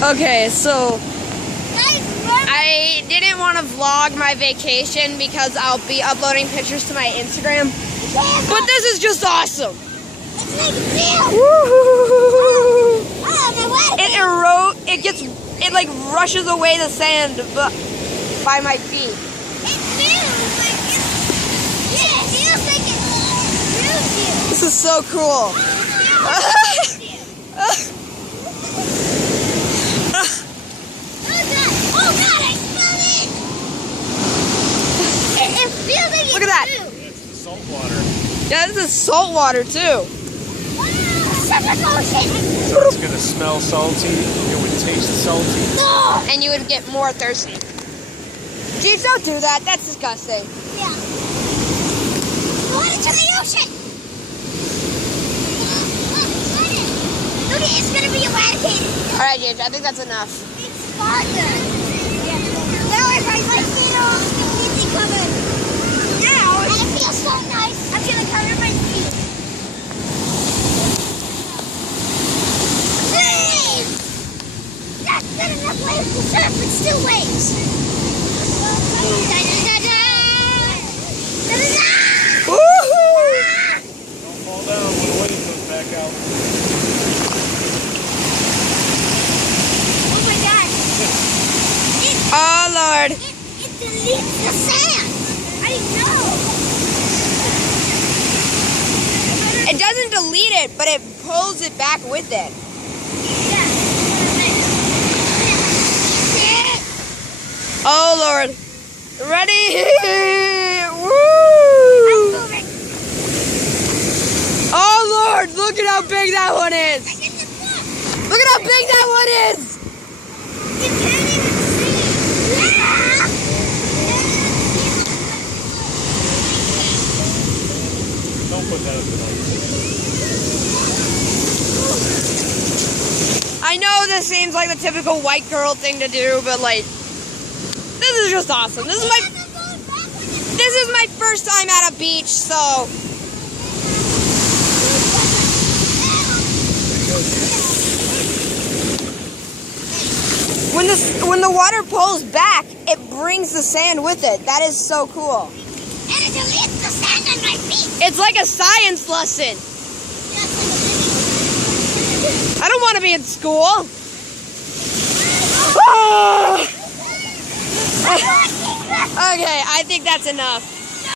Okay, so I didn't want to vlog my vacation because I'll be uploading pictures to my Instagram. But this is just awesome. It's like real. It like rushes away the sand by my feet. It feels like it feels like it moves you. This is so cool. Oh God, I smell it! It feels like Look at that. It's the salt water. Yeah, this is salt water too. So it's going to smell salty. It would taste salty. And you would get more thirsty. Jeeves, don't do that. That's disgusting. Yeah. Go into the ocean. Look, it's going to be eradicated. All right, Jeeves, I think that's enough. It's farther. Now if I like it all completely covered. Now, and it feels so nice. I'm going to cover my feet. That's good enough waves to surf, but still waves. Woohoo! Don't fall down when the wave comes back out. Oh my God! Oh Lord! It deletes the sand. I know. It doesn't delete it, but it pulls it back with it. Oh Lord! Ready? Woo! Oh Lord! Look at how big that one is! Look at how big that one is! You can't even see. Don't put that up tonight. I know this seems like the typical white girl thing to do, but like, this is just awesome. This is my first time at a beach, so when the water pulls back, it brings the sand with it. That is so cool. And it deletes the sand on my feet. It's like a science lesson. I don't want to be in school. Okay, I think that's enough.